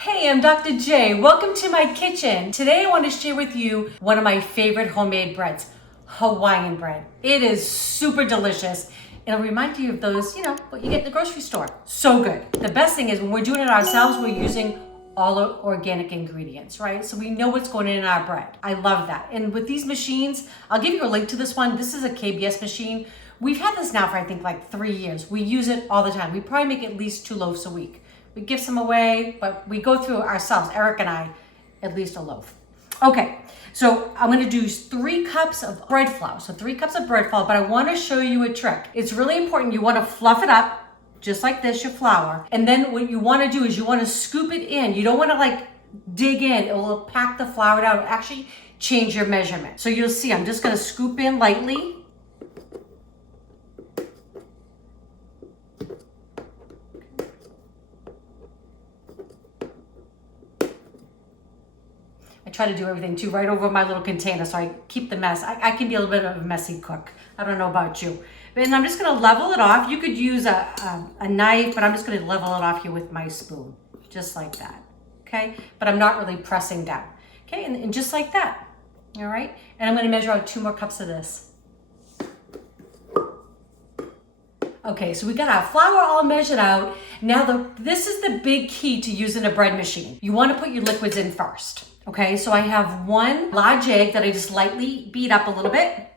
Hey, I'm Dr. J. Welcome to my kitchen. Today I want to share with you one of my favorite homemade breads, Hawaiian bread. It is super delicious. It'll remind you of those, what you get in the grocery store. So good. The best thing is when we're doing it ourselves, we're using all organic ingredients, right? So we know what's going in our bread. I love that. And with these machines, I'll give you a link to this one. This is a KBS machine. We've had this now for I think like 3 years. We use it all the time. We probably make at least 2 loaves a week. We give some away, but we go through ourselves, Eric and I, at least a loaf. Okay, so I'm gonna do 3 cups of bread flour. So 3 cups of bread flour, but I wanna show you a trick. It's really important. You wanna fluff it up, just like this, your flour. And then what you wanna do is you wanna scoop it in. You don't wanna like dig in. It will pack the flour down. It'll actually change your measurement. So you'll see, I'm just gonna scoop in lightly. I try to do everything too right over my little container so I keep the mess. I can be a little bit of a messy cook. I don't know about you. And I'm just gonna level it off. You could use a knife, but I'm just gonna level it off here with my spoon, just like that, okay? But I'm not really pressing down, okay? And just like that, all right? And I'm gonna measure out 2 more cups of this. Okay, so we got our flour all measured out. Now this is the big key to using a bread machine. You wanna put your liquids in first. Okay, so I have 1 large egg that I just lightly beat up a little bit.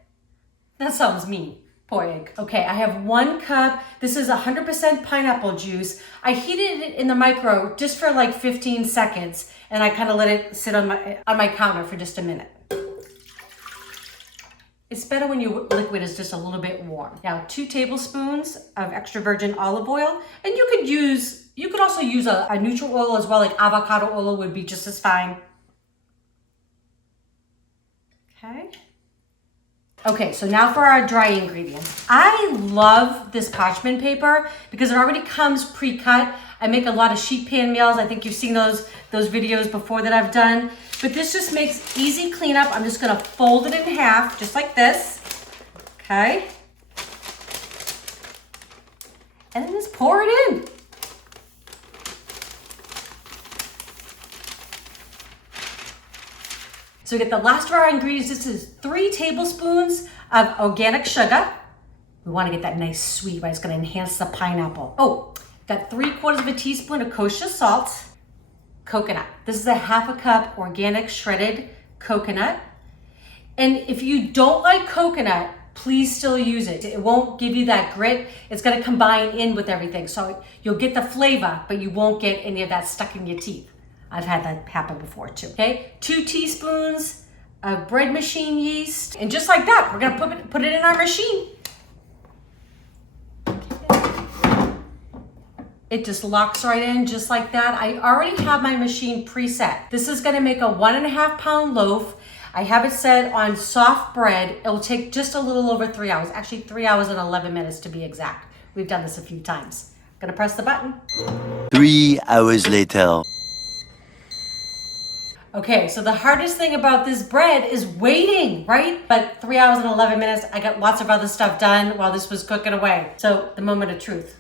That sounds mean, poor egg. Okay, I have 1 cup. This is 100% pineapple juice. I heated it in the micro just for like 15 seconds, and I kind of let it sit on my counter for just a minute. It's better when your liquid is just a little bit warm. Now, 2 tablespoons of extra virgin olive oil, and you could also use a neutral oil as well, like avocado oil would be just as fine. Okay, so now for our dry ingredients. I love this parchment paper because it already comes pre-cut. I make a lot of sheet pan meals. I think you've seen those videos before that I've done. But this just makes easy cleanup. I'm just gonna fold it in half, just like this, okay? And then just pour it in. So we get the last of our ingredients. This is 3 tablespoons of organic sugar. We want to get that nice sweet, right? It's going to enhance the pineapple. Oh, got 3/4 teaspoon of kosher salt. Coconut. This is a 1/2 cup organic shredded coconut. And if you don't like coconut, please still use it. It won't give you that grit. It's going to combine in with everything. So you'll get the flavor, but you won't get any of that stuck in your teeth. I've had that happen before too, okay? 2 teaspoons of bread machine yeast. And just like that, we're gonna put it in our machine. It just locks right in just like that. I already have my machine preset. This is gonna make a 1.5 pound loaf. I have it set on soft bread. It will take just a little over 3 hours. Actually 3 hours and 11 minutes to be exact. We've done this a few times. I'm gonna press the button. 3 hours later. Okay, so the hardest thing about this bread is waiting, right? But 3 hours and 11 minutes, I got lots of other stuff done while this was cooking away. So the moment of truth.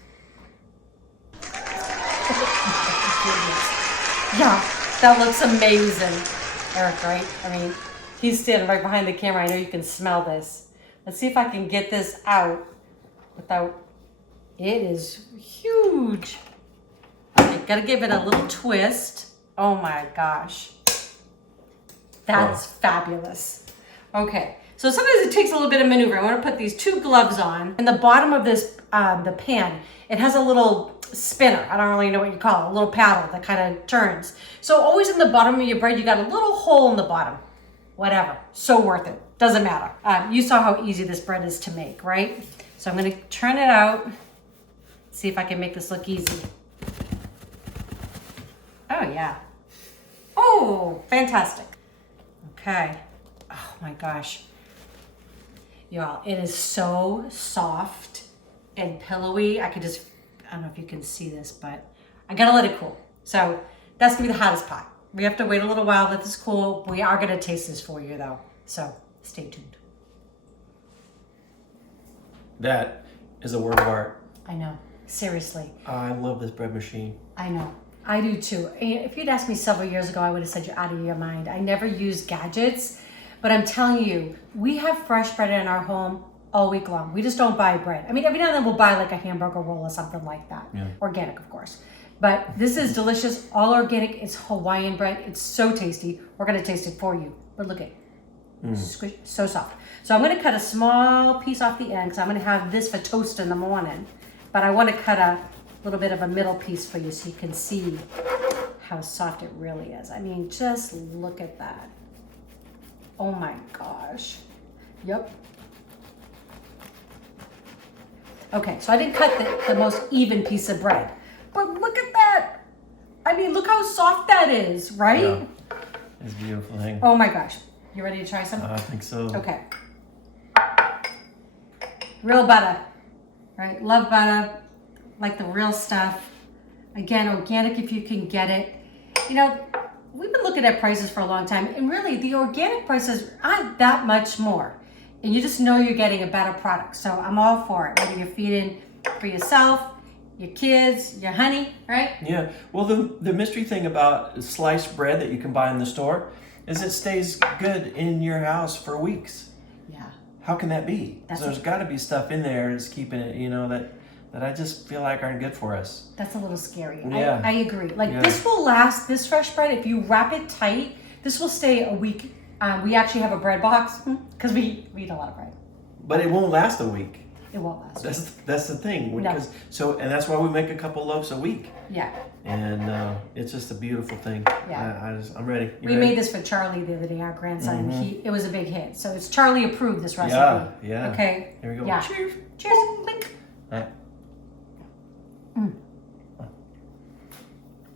Yeah, that looks amazing. Eric, right? I mean, he's standing right behind the camera. I know you can smell this. Let's see if I can get this out without, it is huge. Okay, gotta give it a little twist. Oh my gosh. That's fabulous. Okay, so sometimes it takes a little bit of maneuver. I want to put these 2 gloves on. In the bottom of this, the pan, it has a little spinner. I don't really know what you call it, a little paddle that kind of turns. So always in the bottom of your bread, you got a little hole in the bottom. Whatever, so worth it. Doesn't matter. You saw how easy this bread is to make, right? So I'm gonna turn it out. See if I can make this look easy. Oh yeah. Oh, fantastic. Okay. Oh my gosh. Y'all, it is so soft and pillowy. I don't know if you can see this, but I gotta let it cool. So that's gonna be the hottest part. We have to wait a little while, let this cool. We are gonna taste this for you though. So stay tuned. That is a work of art. I know, seriously. I love this bread machine. I know. I do too. If you'd asked me several years ago, I would have said you're out of your mind. I never use gadgets, but I'm telling you, we have fresh bread in our home all week long. We just don't buy bread. I mean, every now and then we'll buy like a hamburger roll or something like that. Yeah. Organic, of course. But this is delicious, all organic. It's Hawaiian bread. It's so tasty. We're gonna taste it for you. But look at it, squish, so soft. So I'm gonna cut a small piece off the end because I'm gonna have this for toast in the morning. But I wanna cut a little bit of a middle piece for you so you can see how soft it really is. I mean, just look at that. Oh my gosh. Yep. Okay, so I didn't cut the most even piece of bread. But look at that. I mean, look how soft that is, right? Yeah. It's a beautiful thing. Oh my gosh. You ready to try some? I think so. Okay. Real butter, right? Love butter, like the real stuff. Again, organic if you can get it. You know, we've been looking at prices for a long time, and really the organic prices aren't that much more. And you just know you're getting a better product. So I'm all for it, whether you're feeding for yourself, your kids, your honey, right? Yeah. Well, the mystery thing about sliced bread that you can buy in the store is it stays good in your house for weeks. Yeah. How can that be? There's got to be stuff in there that's keeping it, that I just feel like aren't good for us. That's a little scary. Yeah. I agree. This will last, this fresh bread, if you wrap it tight, this will stay a week. We actually have a bread box because we eat a lot of bread. But it won't last a week. It won't last. That's the thing. No. And that's why we make a couple loaves a week. Yeah. And it's just a beautiful thing. Yeah. I'm ready. We made this for Charlie the other day, our grandson. It was a big hit. So it's Charlie approved this recipe. Yeah. Okay. Here we go. Yeah. Cheers. Cheers. Clink.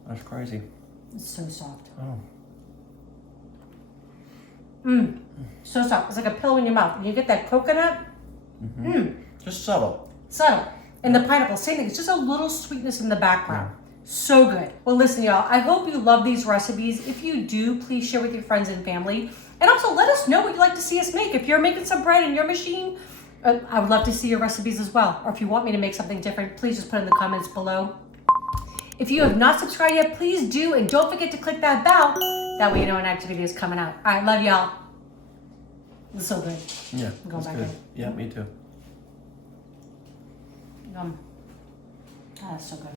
That's crazy. It's so soft. Oh. So soft. It's like a pillow in your mouth. And you get that coconut. Just subtle. Subtle. And the pineapple, same thing. It's just a little sweetness in the background. So good. Well, listen, y'all. I hope you love these recipes. If you do, please share with your friends and family. And also, let us know what you'd like to see us make. If you're making some bread in your machine, I would love to see your recipes as well. Or if you want me to make something different, please just put it in the comments below. If you have not subscribed yet, please do. And don't forget to click that bell. That way you know when next video is coming out. All right, love y'all. It's so good. Yeah, Go that's back good. in. Yeah, me too. That's so good.